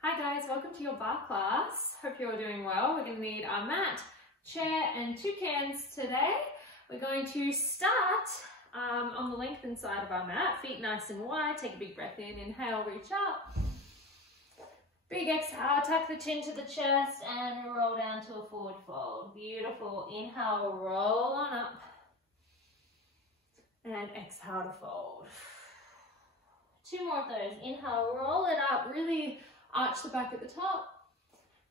Hi guys, welcome to your bar class. Hope you're all doing well. We're going to need our mat, chair and 2 cans today. We're going to start on the lengthened side of our mat, feet nice and wide. Take a big breath in, inhale, reach up. Big exhale, tuck the chin to the chest and roll down to a forward fold. Beautiful. Inhale, roll on up. And exhale to fold. 2 more of those. Inhale, roll it up, really arch the back at the top,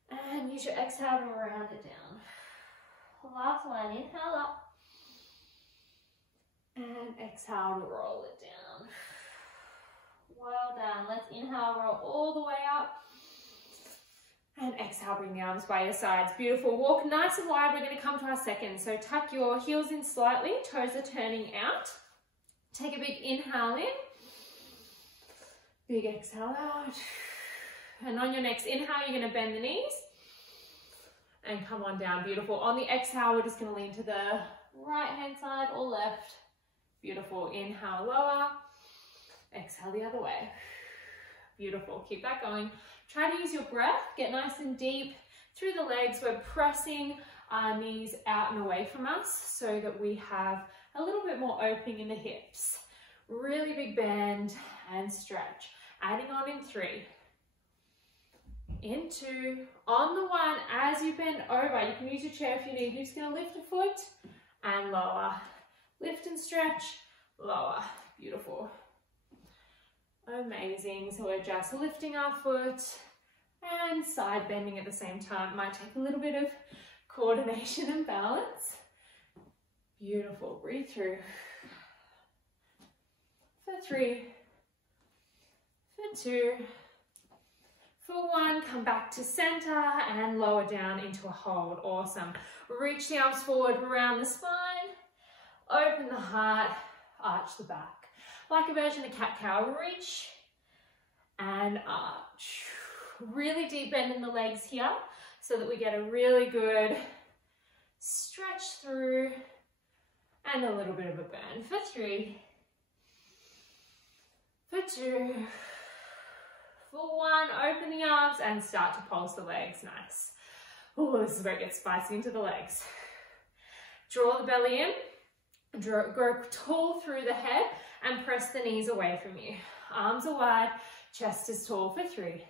and use your exhale to round it down. Last one, inhale up, and exhale to roll it down. Well done. Let's inhale, roll all the way up, and exhale, bring the arms by your sides. Beautiful. Walk nice and wide. We're going to come to our second. So tuck your heels in slightly, toes are turning out. Take a big inhale in, big exhale out. And on your next inhale, you're going to bend the knees and come on down. Beautiful. On the exhale, we're just going to lean to the right hand side or left. Beautiful. Inhale, lower. Exhale the other way. Beautiful. Keep that going. Try to use your breath. Get nice and deep through the legs. We're pressing our knees out and away from us so that we have a little bit more opening in the hips. Really big bend and stretch. Adding on in 3. In 2, on the 1, as you bend over, you can use your chair if you need. You're just going to lift a foot and lower. Lift and stretch, lower. Beautiful. Amazing. So we're just lifting our foot and side bending at the same time. Might take a little bit of coordination and balance. Beautiful. Breathe through. For 3, for 2, for 1, come back to center and lower down into a hold. Awesome. Reach the arms forward, round the spine, open the heart, arch the back. Like a version of cat-cow, reach and arch. Really deep bend in the legs here so that we get a really good stretch through and a little bit of a burn. For 3, for 2, for 1, open the arms and start to pulse the legs. Nice. Oh, this is where it gets spicy into the legs. Draw the belly in, grow tall through the head and press the knees away from you. Arms are wide, chest is tall. For 3,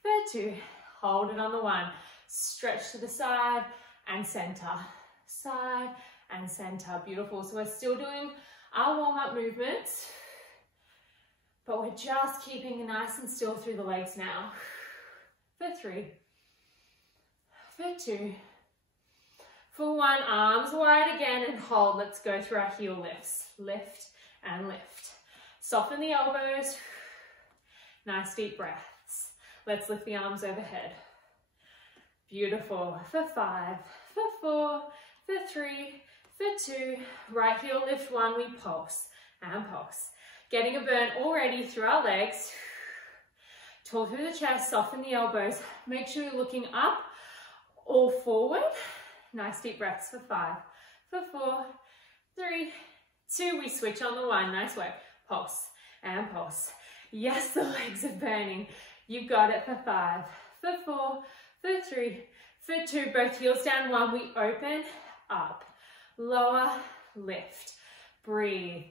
for 2, hold it on the 1. Stretch to the side and center. Side and center. Beautiful. So we're still doing our warm-up movements, but we're just keeping it nice and still through the legs now. For 3, for 2, for 1, arms wide again and hold. Let's go through our heel lifts. Lift and lift. Soften the elbows. Nice deep breaths. Let's lift the arms overhead. Beautiful. For 5, for 4, for 3, for 2. Right heel lift 1, we pulse and pulse. Getting a burn already through our legs. Tall through the chest, soften the elbows. Make sure you're looking up or forward. Nice deep breaths for 5, for 4, 3, 2. We switch on the 1. Nice work. Pulse and pulse. Yes, the legs are burning. You've got it. For 5, for 4, for 3, for 2. Both heels down. 1. We open, up, lower, lift. Breathe.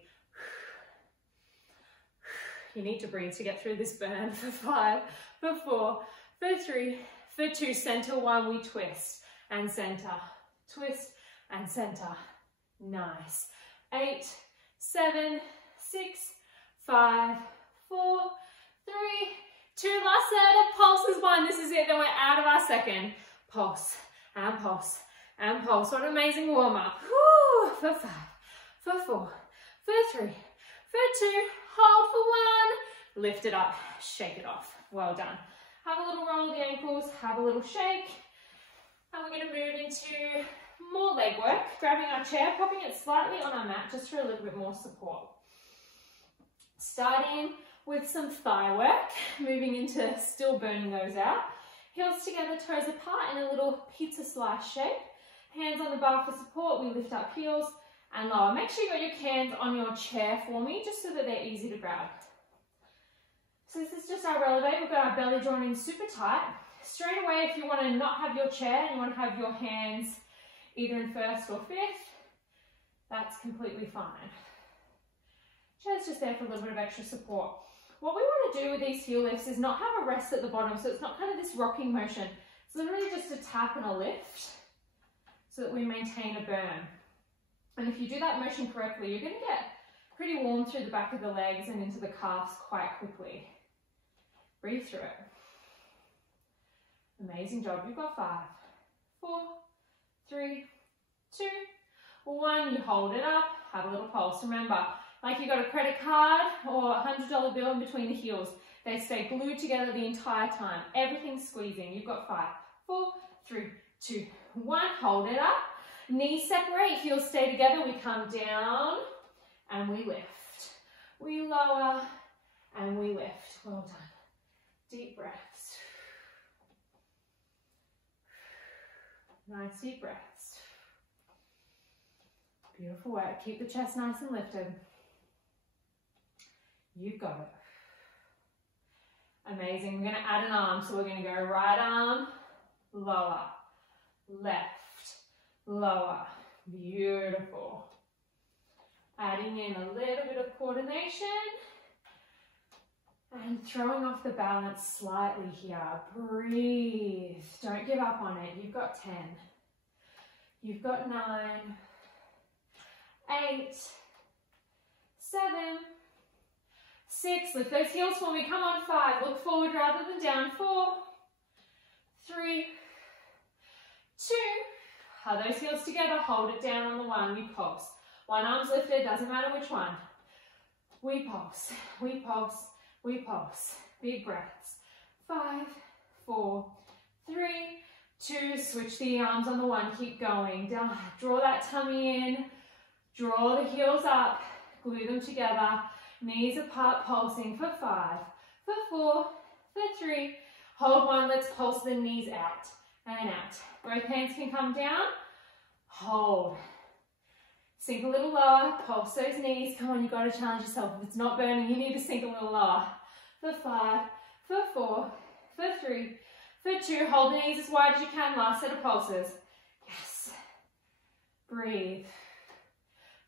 You need to breathe to get through this burn. For 5, for 4, for 3, for 2. Center 1, we twist and center. Twist and center. Nice. 8, 7, 6, 5, 4, 3, 2. Last set of pulses. 1. This is it. Then we're out of our second. Pulse and pulse and pulse. What an amazing warm-up. For 5, for 4, for 3, for 2. Hold for 1. Lift it up. Shake it off. Well done. Have a little roll of the ankles. Have a little shake. And we're going to move into more leg work. Grabbing our chair, popping it slightly on our mat just for a little bit more support. Starting with some thigh work. Moving into still burning those out. Heels together, toes apart in a little pizza slice shape. Hands on the bar for support. We lift up heels and lower. Make sure you got your hands on your chair for me, just so that they're easy to grab. So this is just our elevate. We've got our belly drawn in super tight. Straight away, if you want to not have your chair and you want to have your hands either in first or fifth, that's completely fine. Chair's just there for a little bit of extra support. What we want to do with these heel lifts is not have a rest at the bottom, so it's not kind of this rocking motion. It's literally just a tap and a lift so that we maintain a burn. And if you do that motion correctly, you're going to get pretty warm through the back of the legs and into the calves quite quickly. Breathe through it. Amazing job. You've got 5, 4, 3, 2, 1. You hold it up, have a little pulse. Remember, like you got a credit card or a $100 bill in between the heels. They stay glued together the entire time. Everything's squeezing. You've got 5, 4, 3, 2, 1. Hold it up. Knees separate, heels stay together. We come down and we lift. We lower and we lift. Well done. Deep breaths. Nice deep breaths. Beautiful work. Keep the chest nice and lifted. You've got it. Amazing. We're going to add an arm. So we're going to go right arm, lower, left, lower. Beautiful. Adding in a little bit of coordination and throwing off the balance slightly here. Breathe. Don't give up on it. You've got 10. You've got 9, 8, 7, 6. Lift those heels for me. Come on, 5. Look forward rather than down. 4, 3, 2. Hold those heels together. Hold it down on the 1. We pulse. One arm's lifted. Doesn't matter which one. We pulse. We pulse. We pulse. Big breaths. 5, 4, 3, 2. Switch the arms on the 1. Keep going. Down. Draw that tummy in. Draw the heels up. Glue them together. Knees apart, pulsing for 5, for 4, for 3. Hold 1. Let's pulse the knees out and out. Both hands can come down. Hold. Sink a little lower. Pulse those knees. Come on, you've got to challenge yourself. If it's not burning, you need to sink a little lower. For 5, for 4, for 3, for 2. Hold the knees as wide as you can. Last set of pulses. Yes. Breathe.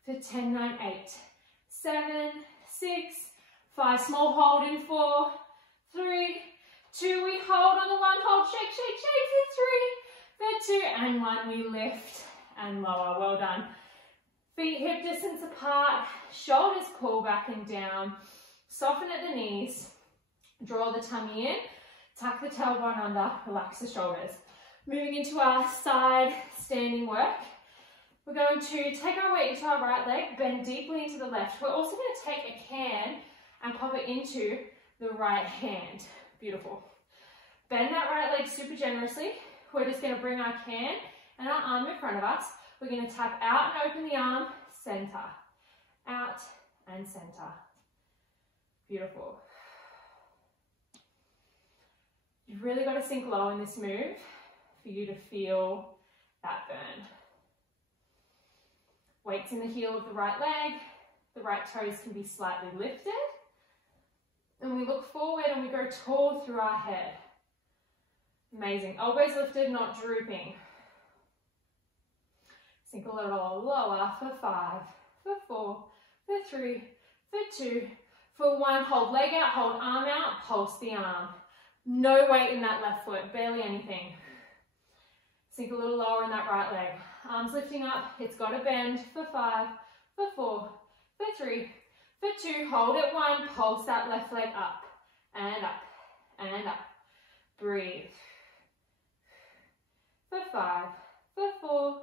For 10, 9, 8, 7, 6, 5. Small hold in 4, 3, 2. We hold on the 1. Hold. Shake, shake, shake. For 3, for 2, and 1. We lift and lower. Well done. Feet hip distance apart. Shoulders pull back and down. Soften at the knees. Draw the tummy in. Tuck the tailbone under. Relax the shoulders. Moving into our side standing work. We're going to take our weight into our right leg, bend deeply into the left. We're also going to take a can and pop it into the right hand. Beautiful. Bend that right leg super generously. We're just going to bring our can and our arm in front of us. We're going to tap out and open the arm, center, out and center. Beautiful. You've really got to sink low in this move for you to feel that burn. Weight's in the heel of the right leg. The right toes can be slightly lifted. And we look forward and we go tall through our head. Amazing. Elbows lifted, not drooping. Sink a little lower for 5, for 4, for 3, for 2, for 1. Hold leg out, hold arm out, pulse the arm. No weight in that left foot, barely anything. Sink a little lower in that right leg. Arms lifting up, it's got to bend for 5, for 4, for 3, for 2. Hold it 1, pulse that left leg up and up and up. Breathe. For 5, for 4,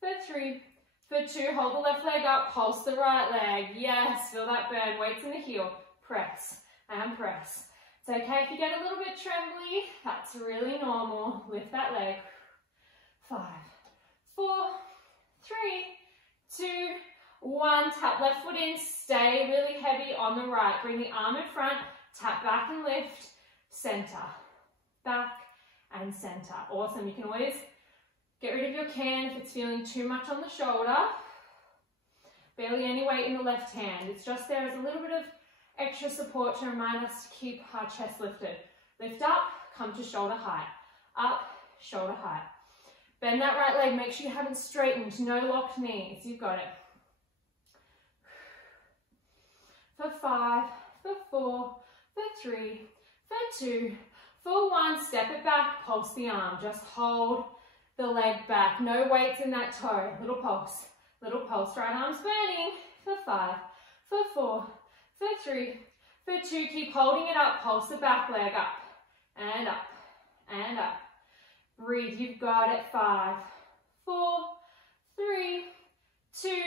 for 3, for 2. Hold the left leg up, pulse the right leg. Yes, feel that burn. Weights in the heel. Press and press. It's okay if you get a little bit trembly. That's really normal. Lift that leg. 5, 4, 3, 2, 1. Tap left foot in. Stay really heavy on the right. Bring the arm in front. Tap back and lift. Center. Back and center. Awesome. You can always get rid of your can if it's feeling too much on the shoulder. Barely any weight in the left hand. It's just there as a little bit of extra support to remind us to keep our chest lifted. Lift up, come to shoulder height. Up, shoulder height. Bend that right leg, make sure you haven't straightened, no locked knees, you've got it. For 5, for 4, for 3, for 2, for 1, step it back, pulse the arm, just hold the leg back, no weights in that toe, little pulse, right arm's burning, for 5, for 4, for 3, for 2, keep holding it up, pulse the back leg up, and up, and up. Breathe, you've got it. 5, 4, 3, 2,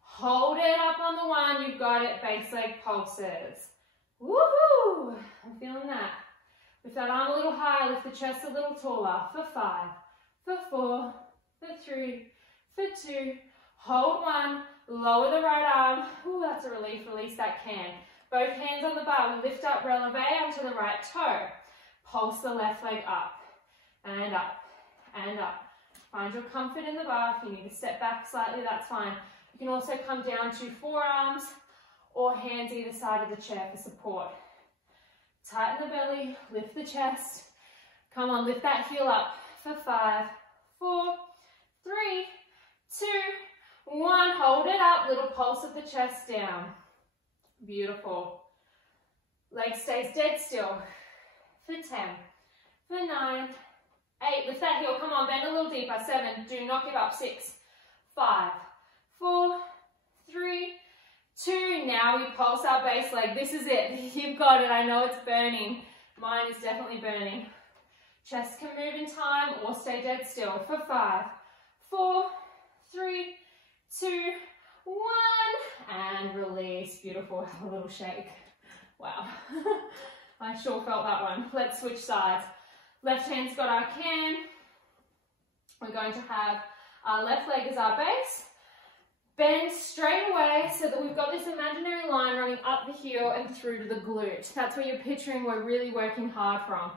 hold it up on the 1, you've got it. Base leg pulses. Woohoo! I'm feeling that. Lift that arm a little higher, lift the chest a little taller. For 5, for 4, for 3, for 2, hold 1, lower the right arm. Ooh, that's a relief, release that can. Both hands on the bar, we lift up, releve onto the right toe. Pulse the left leg up. And up, and up. Find your comfort in the bar. If you need to step back slightly, that's fine. You can also come down to forearms or hands either side of the chair for support. Tighten the belly, lift the chest. Come on, lift that heel up for 5, 4, 3, 2, 1. Hold it up, little pulse of the chest down. Beautiful. Leg stays dead still for 10, for 9, 8, lift that heel, come on, bend a little deeper. 7, do not give up. 6, 5, 4, 3, 2. Now we pulse our base leg. This is it. You've got it. I know it's burning. Mine is definitely burning. Chest can move in time or stay dead still. For 5, 4, 3, 2, 1. And release. Beautiful. Have a little shake. Wow. I sure felt that one. Let's switch sides. Left hand's got our can. We're going to have our left leg as our base. Bend straight away so that we've got this imaginary line running up the heel and through to the glute. That's where you're picturing we're really working hard from.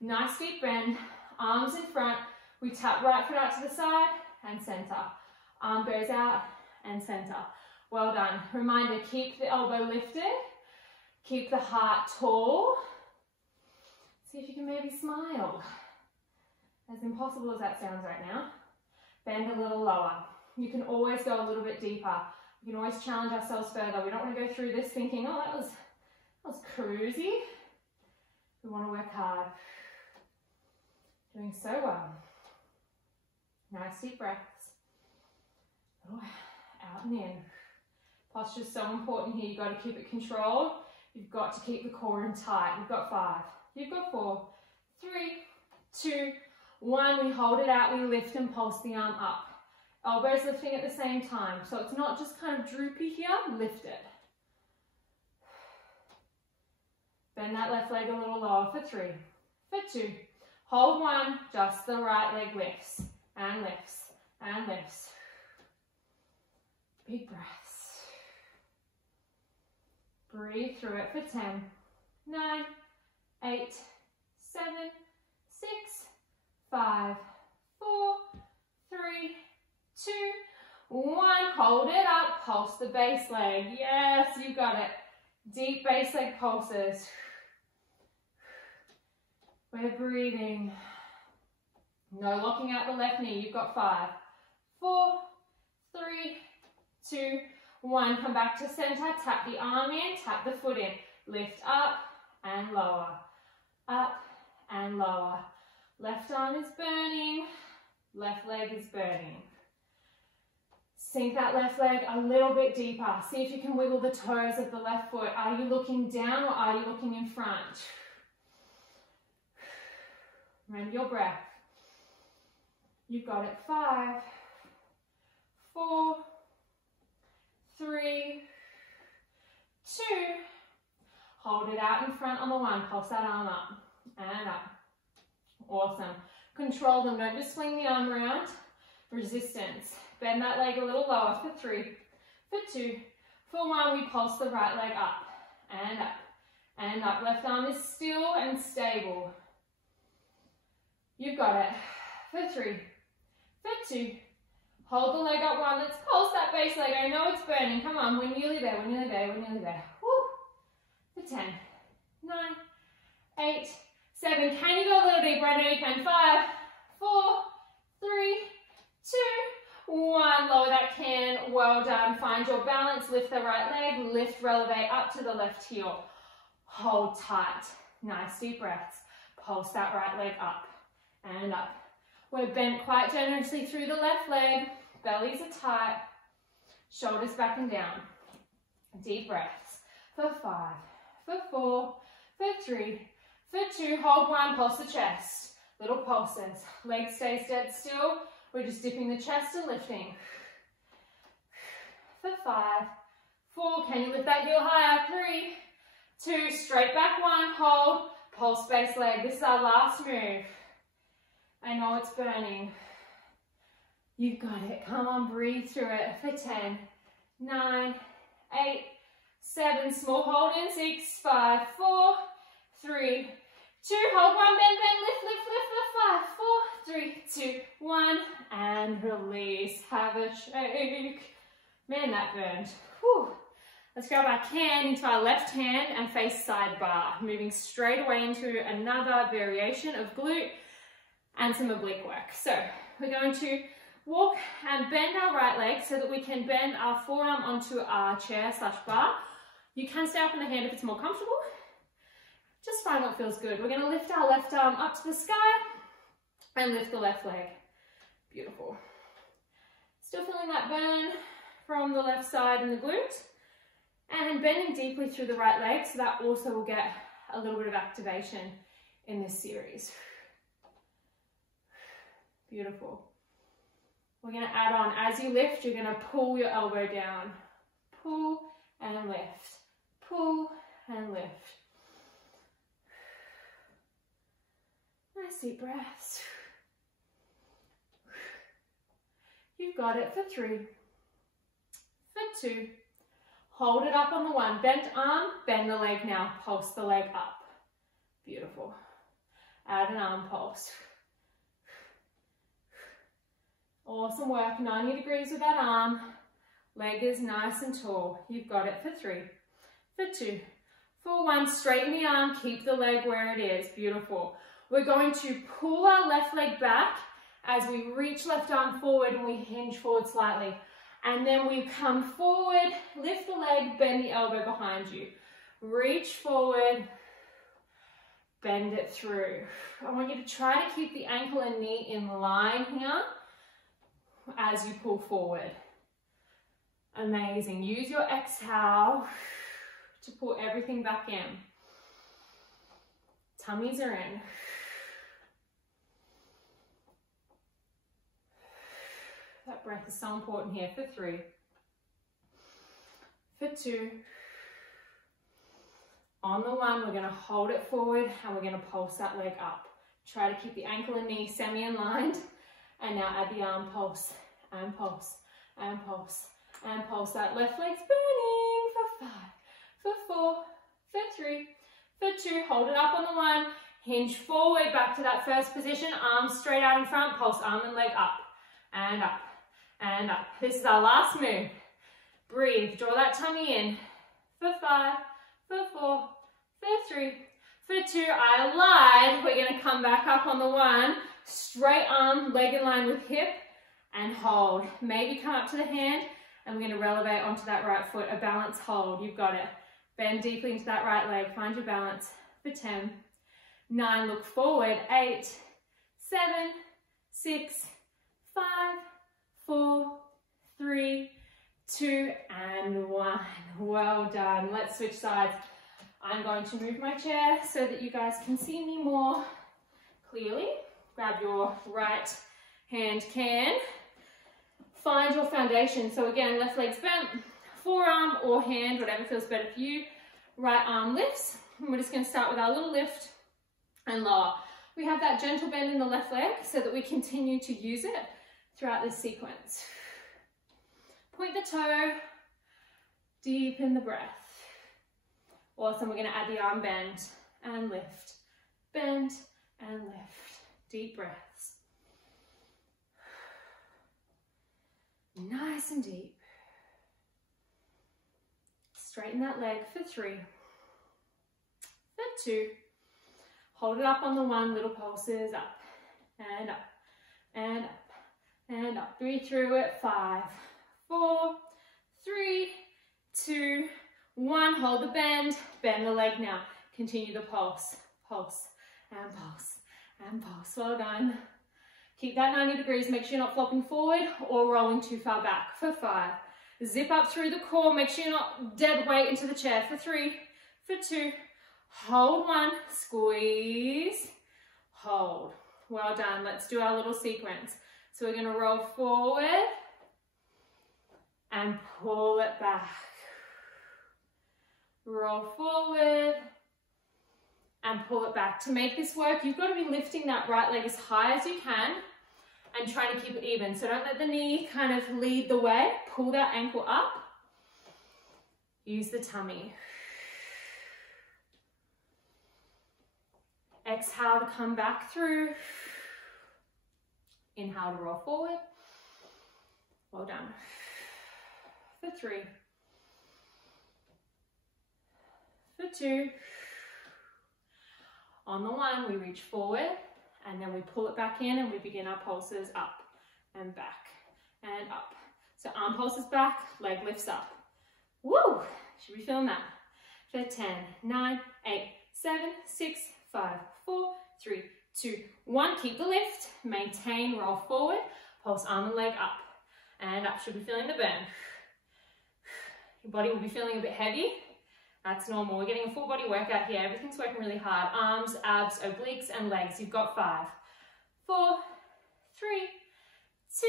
Nice deep bend, arms in front. We tap right foot out to the side and center. Arm goes out and center. Well done. Reminder, keep the elbow lifted. Keep the heart tall. See if you can maybe smile. As impossible as that sounds right now. Bend a little lower. You can always go a little bit deeper. We can always challenge ourselves further. We don't want to go through this thinking, oh, that was cruisy. We want to work hard. Doing so well. Nice deep breaths. Oh, out and in. Posture's so important here. You've got to keep it controlled. You've got to keep the core in tight. You've got 5. You've got 4, 3, 2, 1. We hold it out. We lift and pulse the arm up. Elbows lifting at the same time. So it's not just kind of droopy here. Lift it. Bend that left leg a little lower for 3, for 2. Hold 1. Just the right leg lifts and lifts and lifts. Big breaths. Breathe through it for 10, 9, 8, 7, 6, 5, 4, 3, 2, 1. Hold it up. Pulse the base leg. Yes, you got it. Deep base leg pulses. We're breathing. No locking out the left knee. You've got 5, 4, 3, 2, 1. Come back to center. Tap the arm in. Tap the foot in. Lift up and lower. Up and lower. Left arm is burning. Left leg is burning. Sink that left leg a little bit deeper. See if you can wiggle the toes of the left foot. Are you looking down or are you looking in front? Remember your breath. You've got it. 5, 4, 3, 2. Hold it out in front on the 1. Pulse that arm up and up. Awesome. Control them. Don't just swing the arm around. Resistance. Bend that leg a little lower for 3, for 2, for 1. We pulse the right leg up and up and up. Left arm is still and stable. You've got it. For 3, for 2. Hold the leg up 1. Let's pulse that base leg. I know it's burning. Come on. We're nearly there. We're nearly there. We're nearly there. Woo. for 10, 9, 8, 7. Can you go a little deeper? I know you can. 5, 4, 3, 2, 1. Lower that can. Well done. Find your balance. Lift the right leg. Lift, relevate up to the left heel. Hold tight. Nice deep breaths. Pulse that right leg up and up. We're bent quite generously through the left leg. Bellies are tight. Shoulders back and down. Deep breaths. For 5, for 4, for 3, for 2. Hold 1. Pulse the chest. Little pulses. Legs stay dead still. We're just dipping the chest and lifting. For 5, 4. Can you lift that heel higher? 3, 2. Straight back 1. Hold. Pulse base leg. This is our last move. I know it's burning. You've got it. Come on, breathe through it. For 10, 9, 8, 7. Small hold in. 6, 5, 4, 3, 2. Hold 1. Bend, bend, lift, lift, lift. For 5, 4, 3, 2, 1. And release. Have a shake. Man, that burned. Whew. Let's grab our can into our left hand and face side bar. Moving straight away into another variation of glute and some oblique work. So we're going to walk and bend our right leg so that we can bend our forearm onto our chair / bar. You can stay up on the hand if it's more comfortable. Just find what feels good. We're going to lift our left arm up to the sky and lift the left leg. Beautiful. Still feeling that burn from the left side and the glute. And bending deeply through the right leg, so that also will get a little bit of activation in this series. Beautiful. We're going to add on, as you lift, you're going to pull your elbow down. Pull and lift. Pull and lift. Nice deep breaths. You've got it. For 3, for 2. Hold it up on the 1. Bent arm, bend the leg now. Pulse the leg up. Beautiful. Add an arm pulse. Awesome work. 90 degrees with that arm. Leg is nice and tall. You've got it. For 3, for 2, for 1. Straighten the arm. Keep the leg where it is. Beautiful. We're going to pull our left leg back as we reach left arm forward and we hinge forward slightly. And then we come forward, lift the leg, bend the elbow behind you. Reach forward, bend it through. I want you to try to keep the ankle and knee in line here as you pull forward. Amazing. Use your exhale to pull everything back in. Tummies are in. That breath is so important here. For 3, for 2. On the 1, we're going to hold it forward and we're going to pulse that leg up. Try to keep the ankle and knee semi-aligned. And now add the arm pulse and pulse and pulse and pulse. That left leg's burning. For 5, for 4, for 3, for 2. Hold it up on the 1. Hinge forward back to that first position. Arms straight out in front. Pulse arm and leg up and up. And up. This is our last move. Breathe. Draw that tummy in. For 5, for 4, for 3, for 2. I lied. We're going to come back up on the 1. Straight arm, leg in line with hip, and hold. Maybe come up to the hand, and we're going to relevate onto that right foot. A balance hold. You've got it. Bend deeply into that right leg. Find your balance. For 10, 9. Look forward. 8, 7, 6, 5, 4, 3, 2, and 1. Well done. Let's switch sides. I'm going to move my chair so that you guys can see me more clearly. Grab your right hand can. Find your foundation. So again, left leg's bent, forearm or hand, whatever feels better for you. Right arm lifts. And we're just going to start with our little lift and lower. We have that gentle bend in the left leg so that we continue to use it throughout this sequence. Point the toe, deepen the breath. Awesome, we're going to add the arm bend and lift, bend and lift. Deep breaths. Nice and deep. Straighten that leg for 3, for 2. Hold it up on the 1, little pulses, up, and up, and up, and up. Breathe through it, 5, 4, 3, 2, 1. Hold the bend the leg now. Continue the pulse, pulse, and pulse, and pulse. Well done. Keep that 90 degrees. Make sure you're not flopping forward or rolling too far back for 5. Zip up through the core. Make sure you're not dead weight into the chair for 3, for 2. Hold 1, squeeze, hold. Well done. Let's do our little sequence. So we're going to roll forward and pull it back. Roll forward and pull it back. To make this work, you've got to be lifting that right leg as high as you can and trying to keep it even. So don't let the knee kind of lead the way. Pull that ankle up. Use the tummy. Exhale to come back through. Inhale to roll forward. Well done. For 3. For 2. On the 1, we reach forward and then we pull it back in and we begin our pulses up and back and up. So arm pulses back, leg lifts up. Woo! Should be feeling that. For 10, 9, 8, 7, 6, 5, 4, 3, 2, 1. Keep the lift, maintain, roll forward, pulse arm and leg up and up. Should be feeling the burn. Your body will be feeling a bit heavy. That's normal. We're getting a full body workout here. Everything's working really hard. Arms, abs, obliques, and legs. You've got 5, 4, 3, 2.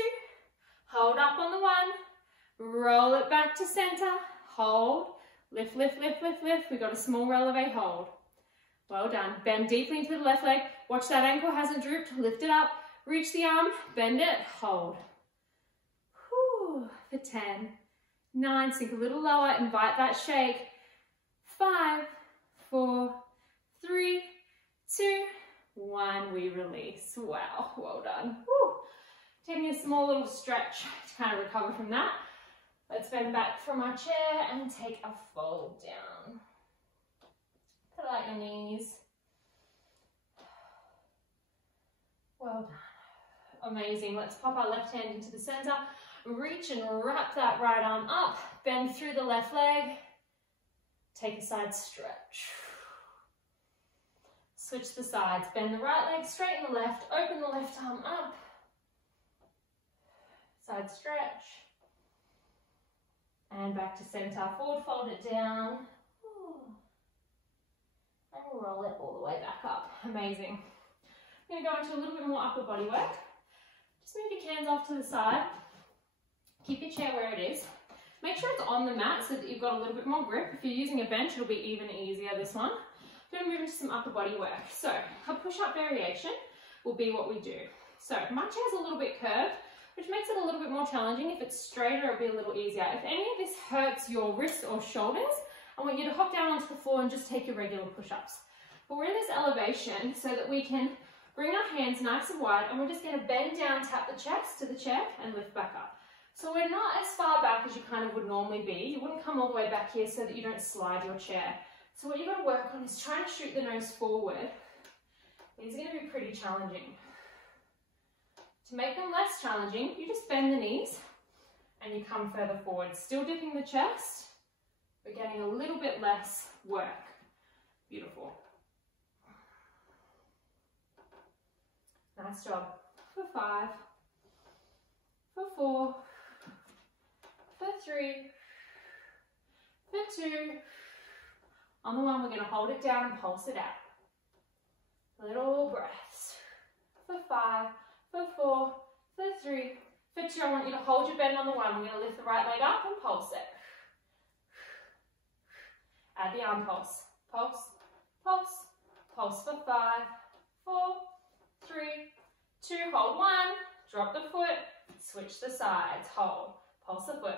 Hold up on the 1. Roll it back to center. Hold. Lift, lift, lift, lift, lift. We've got a small releve. Hold. Well done. Bend deeply into the left leg. Watch that ankle hasn't drooped. Lift it up. Reach the arm. Bend it. Hold. Whew. For 10, 9. Sink a little lower. Invite that shake. 5, 4, 3, 2, 1. We release. Wow, well done. Woo. Taking a small little stretch to kind of recover from that. Let's bend back from our chair and take a fold down. Pull out your knees. Well done. Amazing. Let's pop our left hand into the center. Reach and wrap that right arm up. Bend through the left leg. Take a side stretch. Switch the sides. Bend the right leg, straighten the left, open the left arm up. Side stretch. And back to center. Forward fold it down. And roll it all the way back up. Amazing. I'm going to go into a little bit more upper body work. Just move your hands off to the side. Keep your chair where it is. Make sure it's on the mat so that you've got a little bit more grip. If you're using a bench, it'll be even easier, this one. I'm going to move into some upper body work. So a push-up variation will be what we do. So my chair's a little bit curved, which makes it a little bit more challenging. If it's straighter, it'll be a little easier. If any of this hurts your wrists or shoulders, I want you to hop down onto the floor and just take your regular push-ups. But we're in this elevation so that we can bring our hands nice and wide, and we're just going to bend down, tap the chest to the chair, and lift back up. So we're not as far back as you kind of would normally be. You wouldn't come all the way back here so that you don't slide your chair. So what you've got to work on is trying to shoot the nose forward. These are going to be pretty challenging. To make them less challenging, you just bend the knees and you come further forward. Still dipping the chest, but getting a little bit less work. Beautiful. Nice job. For 5, for 4, for 3, for 2. On the 1, we're going to hold it down and pulse it out. Little breaths. For 5, for 4, for 3, for 2. I want you to hold your bend on the 1. We're going to lift the right leg up and pulse it. Add the arm pulse. Pulse, pulse, pulse for 5, 4, 3, 2. Hold 1. Drop the foot. Switch the sides. Hold. Pulse the foot.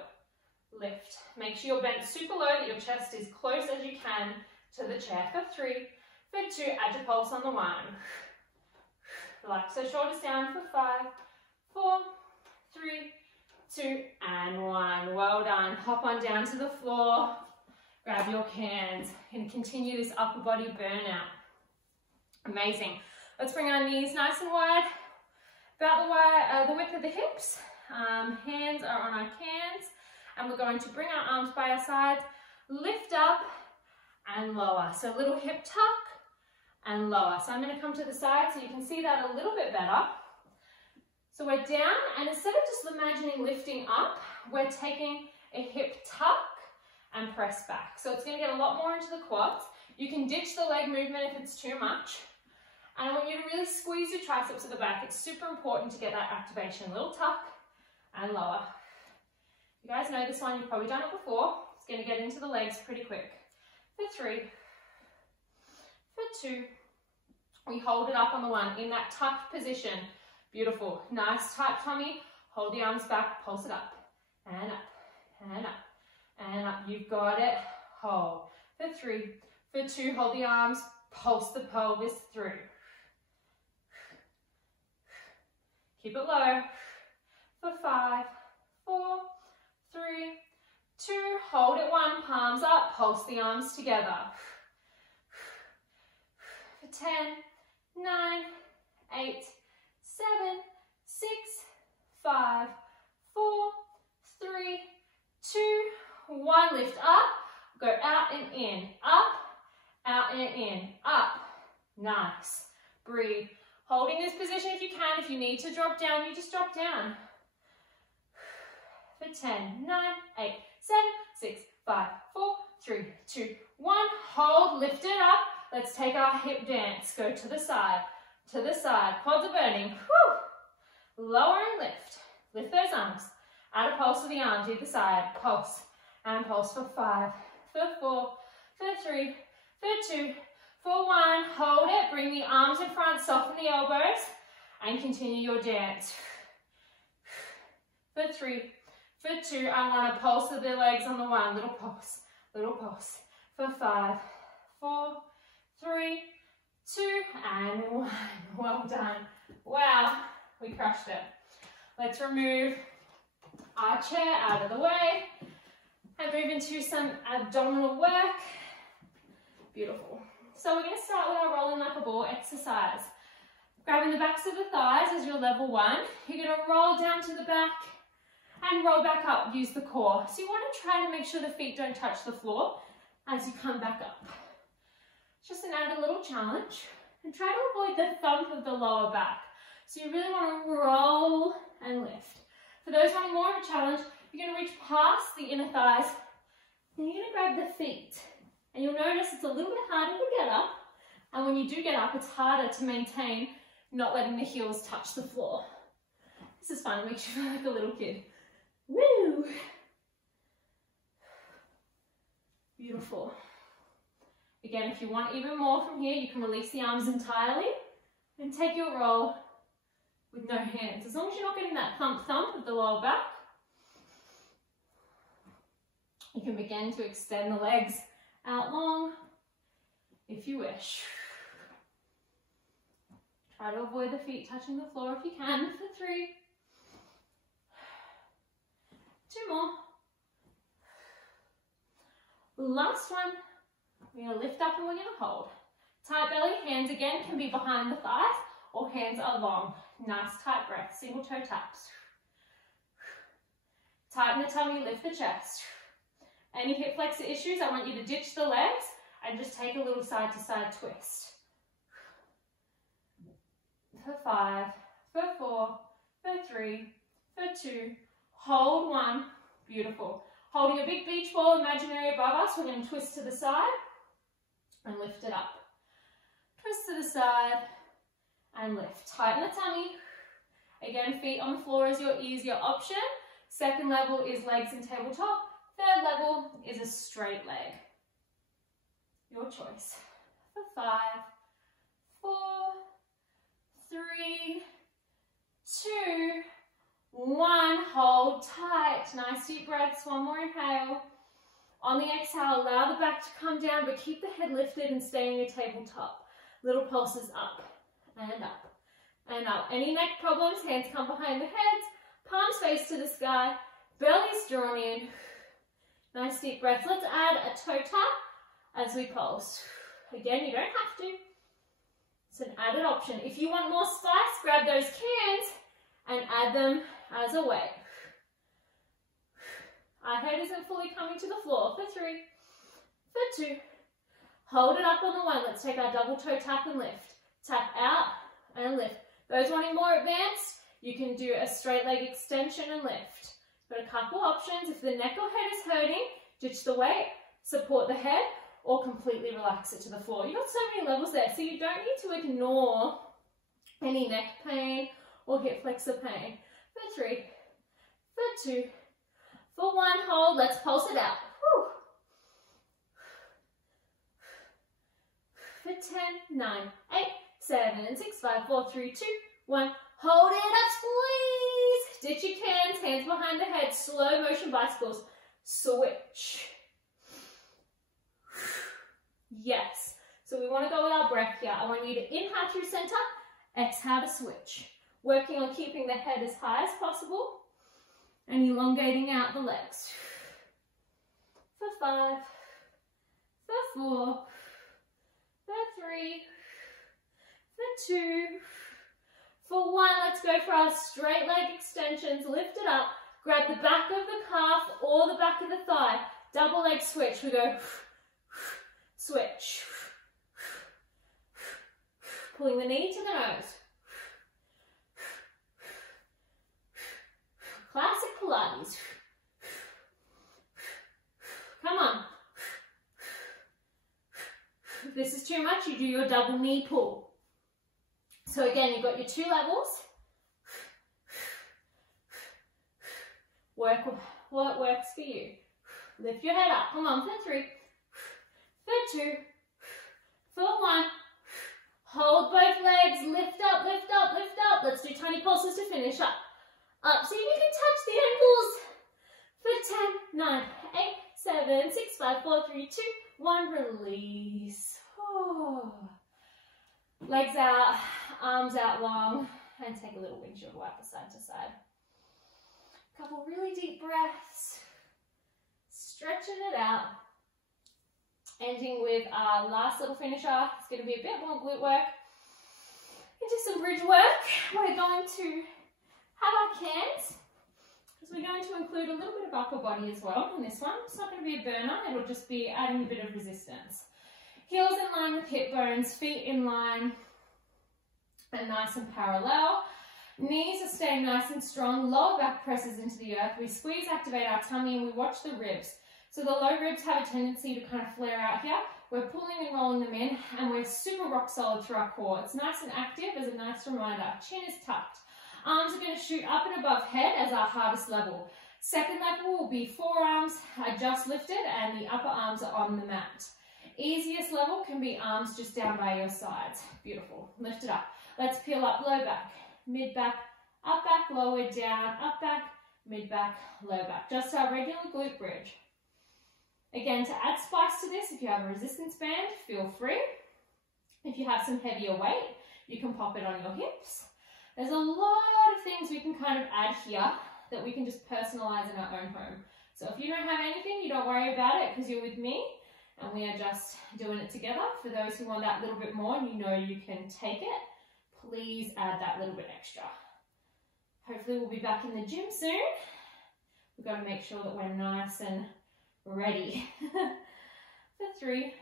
Lift. Make sure you're bent super low, that your chest is close as you can to the chair. For 3, for 2. Add your pulse on the 1. Relax the shoulders down for 5, 4, 3, 2, and 1. Well done. Hop on down to the floor. Grab your cans and continue this upper body burnout. Amazing. Let's bring our knees nice and wide, about the width of the hips. Hands are on our cans, and we're going to bring our arms by our sides, lift up and lower. So a little hip tuck and lower. So I'm going to come to the side so you can see that a little bit better. So we're down, and instead of just imagining lifting up, we're taking a hip tuck and press back. So it's going to get a lot more into the quads. You can ditch the leg movement if it's too much. And I want you to really squeeze your triceps at the back. It's super important to get that activation. Little tuck and lower. You guys know this one, you've probably done it before. It's going to get into the legs pretty quick. For 3, for 2. We hold it up on the 1 in that tucked position. Beautiful. Nice tight tummy. Hold the arms back, pulse it up. And up, and up, and up. You've got it. Hold. For 3, for 2, hold the arms, pulse the pelvis through. Keep it low. For 5, 4, 3, 2, hold it 1, palms up, pulse the arms together. For 10, 9, 8, 7, 6, 5, 4, 3, 2, 1, lift up, go out and in, up, out and in, up. Nice. Breathe. Holding this position if you can. If you need to drop down, you just drop down. For 10, 9, 8, 7, 6, 5, 4, 3, 2, 1. Hold, lift it up. Let's take our hip dance. Go to the side, to the side. Quads are burning. Whew. Lower and lift. Lift those arms. Add a pulse with the arms, either side. Pulse and pulse for 5, for 4, for 3, for 2, for 1. Hold it. Bring the arms in front, soften the elbows, and continue your dance. For 3, for 2, I want to pulse with the legs on the 1. Little pulse, little pulse. For 5, 4, 3, 2, and 1. Well done. Wow, we crushed it. Let's remove our chair out of the way and move into some abdominal work. Beautiful. So we're going to start with our rolling like a ball exercise. Grabbing the backs of the thighs as your level 1. You're going to roll down to the back and roll back up. Use the core. So you want to try to make sure the feet don't touch the floor as you come back up. Just an added little challenge. And try to avoid the thump of the lower back. So you really want to roll and lift. For those wanting more of a challenge, you're going to reach past the inner thighs. Then you're going to grab the feet. And you'll notice it's a little bit harder to get up. And when you do get up, it's harder to maintain not letting the heels touch the floor. This is fun. It makes you feel like a little kid. Woo! Beautiful. Again, if you want even more from here, you can release the arms entirely and take your roll with no hands. As long as you're not getting that thump of the lower back, you can begin to extend the legs out long if you wish. Try to avoid the feet touching the floor if you can. For 3, 2 more. Last one. We're going to lift up and we're going to hold. Tight belly, hands again can be behind the thighs or hands are long. Nice tight breath, single toe taps. Tighten the tummy, lift the chest. Any hip flexor issues, I want you to ditch the legs and just take a little side to side twist. For 5, for 4, for 3, for 2, hold 1, beautiful. Holding a big beach ball imaginary above us, we're going to twist to the side and lift it up. Twist to the side and lift. Tighten the tummy. Again, feet on the floor is your easier option. Second level is legs and tabletop. Third level is a straight leg. Your choice. For 5, 4, 3, 2, 1. Hold tight. Nice deep breaths. One more inhale. On the exhale, allow the back to come down, but keep the head lifted and stay in your tabletop. Little pulses up and up and up. Any neck problems, hands come behind the heads, palms face to the sky, belly's drawn in. Nice deep breath. Let's add a toe tap as we pulse. Again, you don't have to. It's an added option. If you want more spice, grab those cans and add them as a weight. Our head isn't fully coming to the floor. For 3, for 2. Hold it up on the 1. Let's take our double toe tap and lift. Tap out and lift. Those wanting more advanced, you can do a straight leg extension and lift. Got a couple options. If the neck or head is hurting, ditch the weight, support the head, or completely relax it to the floor. You've got so many levels there, so you don't need to ignore any neck pain or hip flexor pain. For 3, for 2, for 1, hold. Let's pulse it out. Whew. For 10, 9, 8, 7, 6, 5, 4, 3, 2, 1. Hold it up, squeeze. Ditch your cans, hands behind the head, slow motion bicycles. Switch. Yes. So we want to go with our breath here. I want you to inhale through center, exhale to switch. Working on keeping the head as high as possible and elongating out the legs. For 5, for 4, for 3, for 2, for 1. Let's go for our straight leg extensions. Lift it up. Grab the back of the calf or the back of the thigh. Double leg switch. We go switch. Pulling the knee to the nose. Classic Pilates. Come on. If this is too much, you do your double knee pull. So again, you've got your 2 levels. Work what works for you. Lift your head up. Come on, for 3, for 2, for 1. Hold both legs. Lift up, lift up, lift up. Let's do tiny pulses to finish up. Up. See if you can touch the ankles. For 10, 9, 8, 7, 6, 5, 4, 3, 2, 1. Release. Oh. Legs out, arms out long, and take a little windshield wiper side to side. Couple really deep breaths. Stretching it out. Ending with our last little finisher. It's going to be a bit more glute work. Into some bridge work. We're going to have our cans, because we're going to include a little bit of upper body as well in this one. It's not going to be a burner, it'll just be adding a bit of resistance. Heels in line with hip bones, feet in line and nice and parallel. Knees are staying nice and strong, lower back presses into the earth. We squeeze, activate our tummy, and we watch the ribs. So the low ribs have a tendency to kind of flare out here. We're pulling and rolling them in, and we're super rock solid through our core. It's nice and active as a nice reminder. Chin is tucked. Arms are going to shoot up and above head as our hardest level. Second level will be forearms are just lifted and the upper arms are on the mat. Easiest level can be arms just down by your sides. Beautiful. Lift it up. Let's peel up low back, mid back, up back, lower down, up back, mid back, low back. Just our regular glute bridge. Again, to add spice to this, if you have a resistance band, feel free. If you have some heavier weight, you can pop it on your hips. There's a lot of things we can kind of add here that we can just personalize in our own home. So if you don't have anything, you don't worry about it because you're with me and we are just doing it together. For those who want that little bit more and you know you can take it, please add that little bit extra. Hopefully we'll be back in the gym soon. We've got to make sure that we're nice and ready. For 3,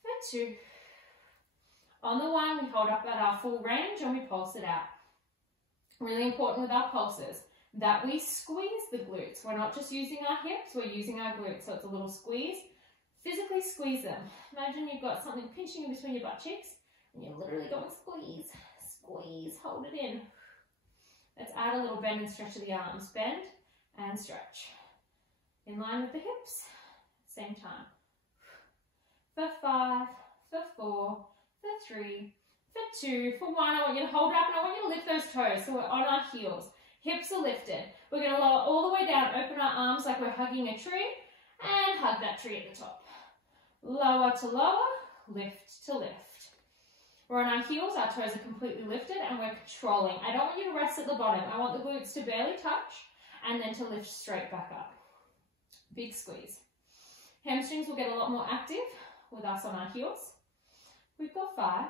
for 2. On the 1, we hold up at our full range and we pulse it out. Really important with our pulses that we squeeze the glutes. We're not just using our hips, we're using our glutes. So it's a little squeeze. Physically squeeze them. Imagine you've got something pinching in between your butt cheeks and you're literally going squeeze, squeeze, hold it in. Let's add a little bend and stretch of the arms. Bend and stretch. In line with the hips, same time. For 5, for 4, for 3, for 2, for 1, I want you to hold it up and I want you to lift those toes. So we're on our heels. Hips are lifted. We're going to lower all the way down, open our arms like we're hugging a tree and hug that tree at the top. Lower to lower, lift to lift. We're on our heels, our toes are completely lifted and we're controlling. I don't want you to rest at the bottom. I want the glutes to barely touch and then to lift straight back up. Big squeeze. Hamstrings will get a lot more active with us on our heels. We've got 5,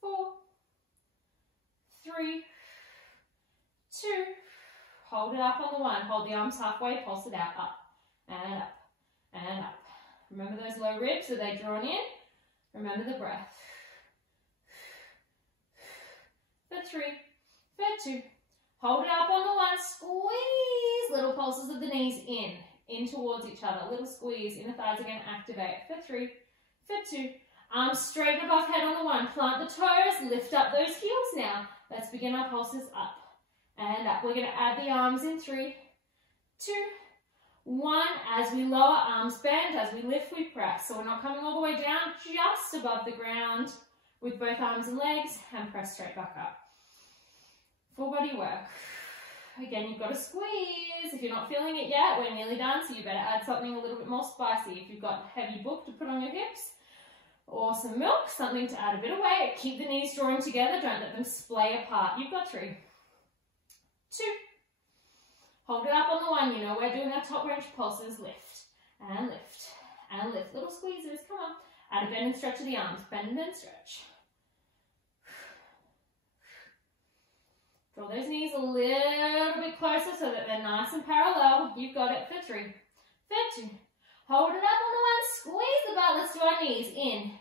4, 3, 2, hold it up on the 1, hold the arms halfway, pulse it out, up, and up, and up. Remember those low ribs, are they drawn in? Remember the breath. For 3, for 2, hold it up on the 1, squeeze, little pulses of the knees in towards each other, little squeeze, inner thighs again, activate, for 3, for 2, arms straight above head on the 1, plant the toes, lift up those heels now. Let's begin our pulses up and up. We're going to add the arms in 3, 2, 1. As we lower, arms bend, as we lift, we press. So we're not coming all the way down, just above the ground with both arms and legs, and press straight back up. Full body work. Again, you've got to squeeze. If you're not feeling it yet, we're nearly done, so you better add something a little bit more spicy. If you've got a heavy book to put on your hips, or some milk, something to add a bit of weight. Keep the knees drawing together, don't let them splay apart. You've got 3, 2, hold it up on the 1, you know we're doing our top range pulses, lift, and lift, and lift. Little squeezes, come on. Add a bend and stretch of the arms, bend and then stretch. Draw those knees a little bit closer so that they're nice and parallel. You've got it for 3, for 2. Hold it up on the 1, squeeze the butt. Let's do our knees in.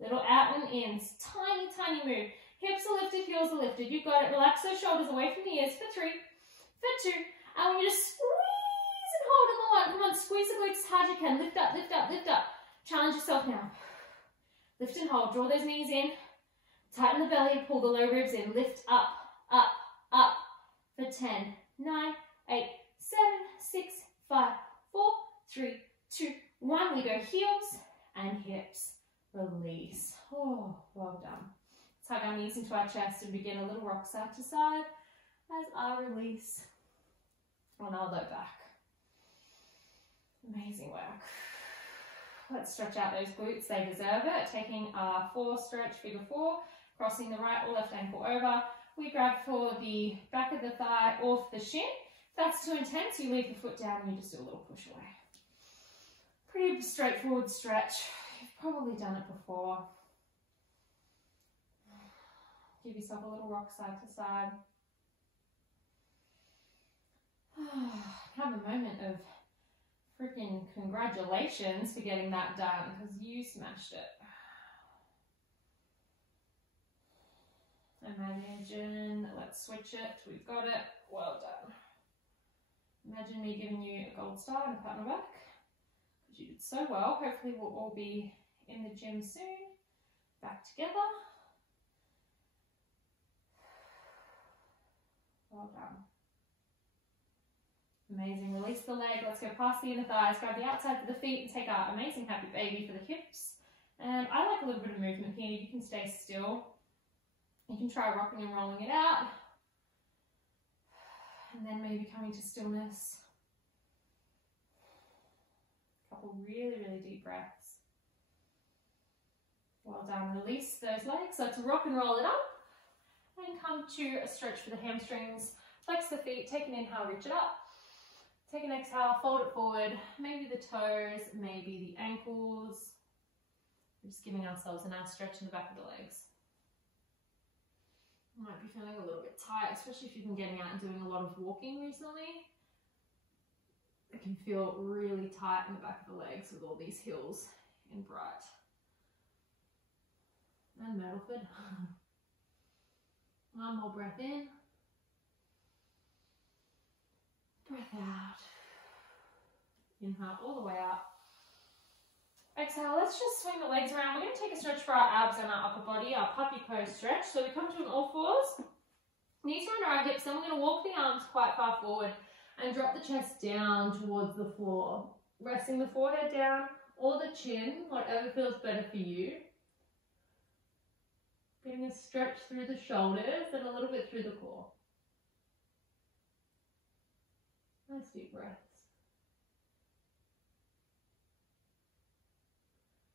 Little out and in. Tiny, tiny move. Hips are lifted, heels are lifted. You've got it. Relax those shoulders away from the ears for 3, for 2. I want you to squeeze and hold on the 1. Come on, squeeze the glutes as hard as you can. Lift up, lift up, lift up. Challenge yourself now. Lift and hold. Draw those knees in. Tighten the belly, pull the low ribs in. Lift up, up, up for 10, 9, 8, 7, 6, 5, 4, 3, 2, 1. We go heels and hips. Release. Oh, well done. Let's hug our knees into our chest and begin a little rock side to side as I release on our low back. Amazing work. Let's stretch out those glutes, they deserve it. Taking our 4 stretch, figure 4, crossing the right or left ankle over. We grab for the back of the thigh or the shin. If that's too intense, you leave the foot down and you just do a little push away. Pretty straightforward stretch. You've probably done it before. Give yourself a little rock side to side. Have a moment of freaking congratulations for getting that done, because you smashed it. Imagine, let's switch it, we've got it, well done. Imagine me giving you a gold star and a pat on the back, because you did so well. Hopefully we'll all be in the gym soon, back together. Well done. Amazing. Release the leg. Let's go past the inner thighs. Grab the outside for the feet and take our amazing happy baby for the hips. And I like a little bit of movement here. You can stay still. You can try rocking and rolling it out. And then maybe coming to stillness. A couple really, really deep breaths. Well done. Release those legs. Let's rock and roll it up. And come to a stretch for the hamstrings. Flex the feet. Take an inhale, reach it up. Take an exhale, fold it forward, maybe the toes, maybe the ankles. We're just giving ourselves a nice stretch in the back of the legs. You might be feeling a little bit tight, especially if you've been getting out and doing a lot of walking recently. It can feel really tight in the back of the legs with all these heels in bright. And Myrtleford. One more breath in. Breath out. Inhale all the way out. Exhale, let's just swing the legs around. We're going to take a stretch for our abs and our upper body, our puppy pose stretch. So we come to an all fours. Knees are under our hips. Then we're going to walk the arms quite far forward and drop the chest down towards the floor. Resting the forehead down or the chin, whatever feels better for you. Getting a stretch through the shoulders and a little bit through the core. Nice deep breaths.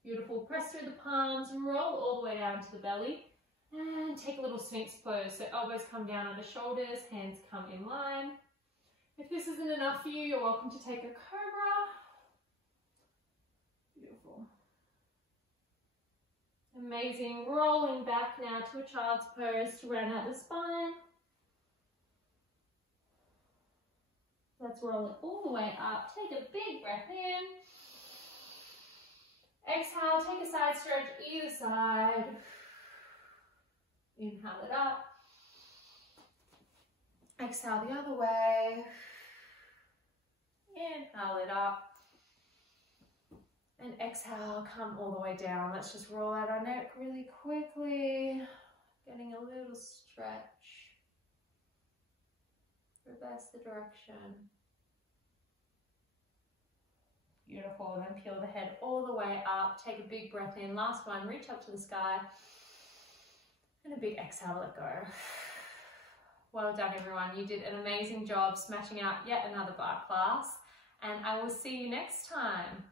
Beautiful. Press through the palms, roll all the way down to the belly, and take a little Sphinx pose. So elbows come down under shoulders, hands come in line. If this isn't enough for you, you're welcome to take a cobra. Beautiful. Amazing. Rolling back now to a child's pose to round out the spine. Let's roll it all the way up. Take a big breath in. Exhale, take a side stretch either side. Inhale it up. Exhale the other way. Inhale it up. And exhale, come all the way down. Let's just roll out our neck really quickly. Getting a little stretch. Reverse the direction. Beautiful. Then peel the head all the way up. Take a big breath in. Last one, reach up to the sky. And a big exhale, let go. Well done, everyone. You did an amazing job smashing out yet another bar class. And I will see you next time.